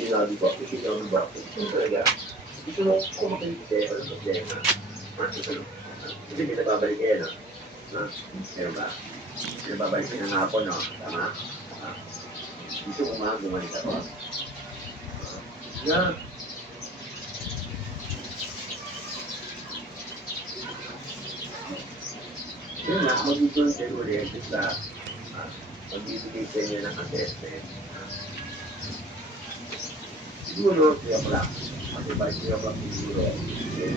Sinabi ko, ikaw ng bakit? Talaga, gusto mo kumain kasi walang problema. Kasi may nababalik kayo, no? No? Meron ba? May nababalik kayo ng hapon, no? Tama? Ah, gusto mo bumalik ako? Yeah. Yun nga, mag-join kayo ulit sa magbibigay sa inyo ng assessment. Siguro, 3 o'clock. Kasi by 3 o'clock siguro,